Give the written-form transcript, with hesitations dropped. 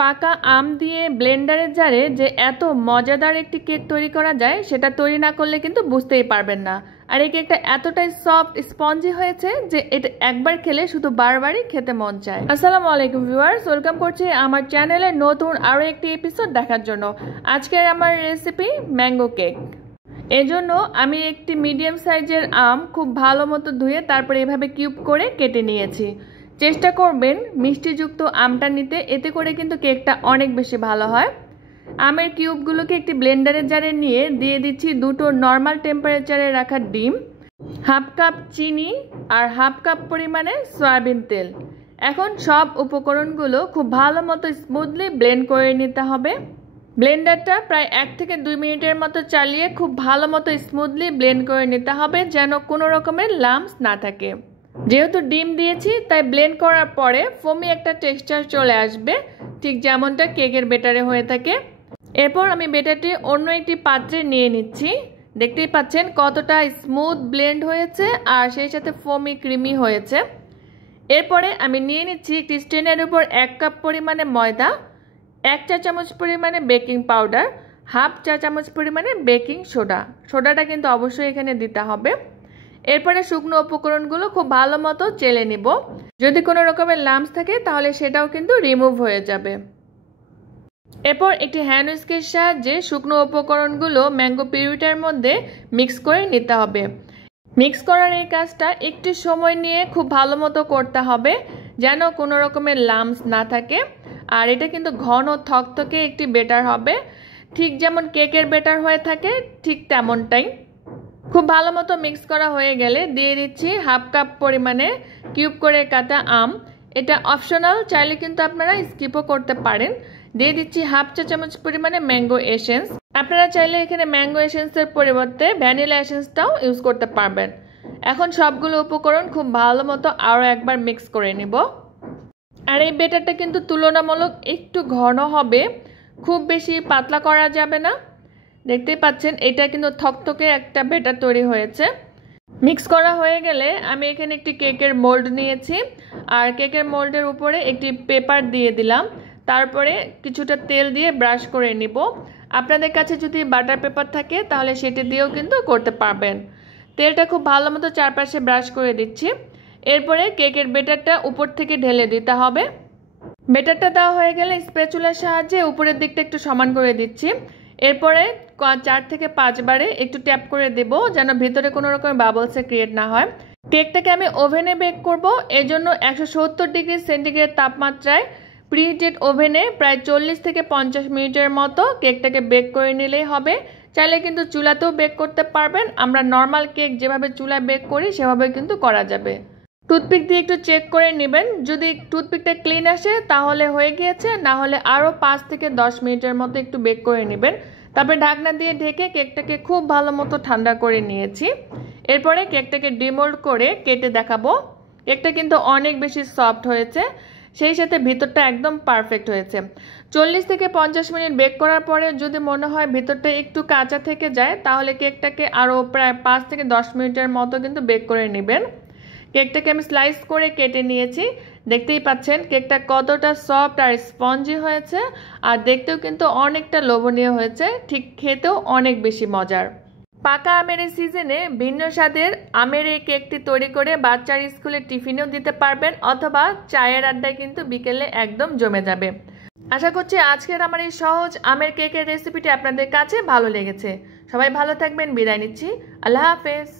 পাকা আম দিয়ে ব্লেন্ডারের জারে যে এত মজাদার একটি কেক তৈরি করা যায় সেটা তৈরি না করলে কিন্তু বুঝতেই পারবেন না। আর এই কেকটা এতটাই সফট স্পঞ্জি হয়েছে যে এটা একবার খেলে শুধু বারবারই খেতে মন চায়। আসসালামু আলাইকুম ভিউয়ার্স, ওয়েলকাম করছি আমার চ্যানেলে নতুন আরও একটি এপিসোড দেখার জন্য। আজকের আমার রেসিপি ম্যাঙ্গো কেক। এজন্য আমি একটি মিডিয়াম সাইজের আম খুব ভালো মতো ধুয়ে তারপরে এভাবে কিউব করে কেটে নিয়েছি। চেষ্টা করবেন মিষ্টিযুক্ত আমটা নিতে, এতে করে কিন্তু কেকটা অনেক বেশি ভালো হয়। আমের কিউবগুলোকে একটি ব্লেন্ডারের জারে নিয়ে দিয়ে দিচ্ছি দুটো নর্মাল টেম্পারেচারে রাখা ডিম, হাফ কাপ চিনি আর হাফ কাপ পরিমাণে সয়াবিন তেল। এখন সব উপকরণগুলো খুব ভালো মতো স্মুথলি ব্লেন্ড করে নিতে হবে। ব্লেন্ডারটা প্রায় 1 থেকে 2 মিনিটের মতো চালিয়ে খুব ভালো মতো স্মুথলি ব্লেন্ড করে নিতে হবে, যেন কোনো রকমের লাম্পস না থাকে। যেহেতু ডিম দিয়েছি তাই ব্লেন্ড করার পরে ফোমি একটা টেক্সচার চলে আসবে, ঠিক যেমনটা কেকের বেটারে হয়ে থাকে। এরপর আমি বেটারটি অন্য একটি পাত্রে নিয়ে নিচ্ছি। দেখতেই পাচ্ছেন কতটা স্মুথ ব্লেন্ড হয়েছে আর সেই সাথে ফোমি ক্রিমি হয়েছে। এরপরে আমি নিয়ে নিচ্ছি একটি স্ট্রেনের উপর 1 কাপ পরিমাণে ময়দা, 1 চা চামচ পরিমাণে বেকিং পাউডার, হাফ চা চামচ পরিমাণে বেকিং সোডা। সোডাটা কিন্তু অবশ্যই এখানে দিতে হবে। এরপরে শুকনো উপকরণগুলো খুব ভালো মতো চেলে নিব। যদি কোনো রকমের লাম্পস থাকে তাহলে সেটাও কিন্তু রিমুভ হয়ে যাবে। এরপর একটি হ্যান্ড উইস্কের সাহায্যে শুকনো উপকরণগুলো ম্যাঙ্গো পিউরিটার মধ্যে মিক্স করে নিতে হবে। মিক্স করার এই কাজটা একটু সময় নিয়ে খুব ভালো মতো করতে হবে, যেন কোনো রকমের লাম্পস না থাকে। আর এটা কিন্তু ঘন থকথকে একটি বেটার হবে, ঠিক যেমন কেকের বেটার হয়ে থাকে ঠিক তেমনটাই। খুব ভালো মতো মিক্স করা হয়ে গেলে দিয়ে দিচ্ছি হাফ কাপ পরিমাণে কিউব করে কাটা আম। এটা অপশনাল, চাইলে কিন্তু আপনারা স্কিপও করতে পারেন। দিয়ে দিচ্ছি হাফ চা চামচ পরিমাণে ম্যাঙ্গো এসেন্স। আপনারা চাইলে এখানে ম্যাঙ্গো এসেন্সের পরিবর্তে ভ্যানিলা এসেন্সটাও ইউজ করতে পারবেন। এখন সবগুলো উপকরণ খুব ভালো মতো আরও একবার মিক্স করে নিব। আর এই বেটারটা কিন্তু তুলনামূলক একটু ঘন হবে, খুব বেশি পাতলা করা যাবে না। দেখতেই পাচ্ছেন এটা কিন্তু থকথকে একটা বেটার তৈরি হয়েছে। মিক্স করা হয়ে গেলে আমি এখানে একটি কেকের মোল্ড নিয়েছি আর কেকের মোল্ডের উপরে একটি পেপার দিয়ে দিলাম। তারপরে কিছুটা তেল দিয়ে ব্রাশ করে নিব। আপনাদের কাছে যদি বাটার পেপার থাকে তাহলে সেটি দিয়েও কিন্তু করতে পারবেন। তেলটা খুব ভালো মতো চারপাশে ব্রাশ করে দিচ্ছি। এরপরে কেকের বেটারটা উপর থেকে ঢেলে দিতে হবে। বেটারটা দেওয়া হয়ে গেলে স্প্যাচুলার সাহায্যে উপরের দিকটা একটু সমান করে দিচ্ছি। এরপরে 4 থেকে 5 বারে একটু ট্যাপ করে দেব, যেন ভেতরে কোনো রকম বাবলসে ক্রিয়েট না হয়। কেকটাকে আমি ওভেনে বেক করব, এজন্য 170 ডিগ্রি সেন্টিগ্রেড তাপমাত্রায় প্রিহিটেড ওভেনে প্রায় 40 থেকে 50 মিনিটের মতো কেকটাকে বেক করে নিলেই হবে। চাইলে কিন্তু চুলাতেও বেক করতে পারবেন। আমরা নর্মাল কেক যেভাবে চুলায় বেক করি সেভাবে কিন্তু করা যাবে। টুথপিক দিয়ে একটু চেক করে নেবেন, যদি টুথপিকটা ক্লিন আসে তাহলে হয়ে গিয়েছে, না হলে আরও 5 থেকে 10 মিনিটের মতো একটু বেক করে নেবেন। তারপরে ঢাকনা দিয়ে ঢেকে কেকটাকে খুব ভালো মতো ঠান্ডা করে নিয়েছি। এরপরে কেকটাকে ডিমোল্ড করে কেটে দেখাবো। কেকটা কিন্তু অনেক বেশি সফট হয়েছে, সেই সাথে ভিতরটা একদম পারফেক্ট হয়েছে। 40 থেকে 50 মিনিট বেক করার পরে যদি মনে হয় ভিতরটা একটু কাঁচা থেকে যায় তাহলে কেকটাকে আরও প্রায় 5 থেকে 10 মিনিটের মতো কিন্তু বেক করে নেবেন। কেকটাকে আমি স্লাইস করে কেটে নিয়েছি। দেখতেই পাচ্ছেন কেকটা কতটা সফট আর স্পঞ্জি হয়েছে, আর দেখতেও কিন্তু অনেকটা লোভনীয় হয়েছে, ঠিক খেতেও অনেক বেশি মজার। পাকা আমের এই সিজনে ভিন্ন স্বাদের আমের এই কেকটি তৈরি করে বাচ্চার স্কুলে টিফিনেও দিতে পারবেন, অথবা চায়ের আড্ডায় কিন্তু বিকেলে একদম জমে যাবে। আশা করছি আজকের আমার এই সহজ আমের কেকের রেসিপিটি আপনাদের কাছে ভালো লেগেছে। সবাই ভালো থাকবেন, বিদায় নিচ্ছি। আল্লাহ হাফেজ।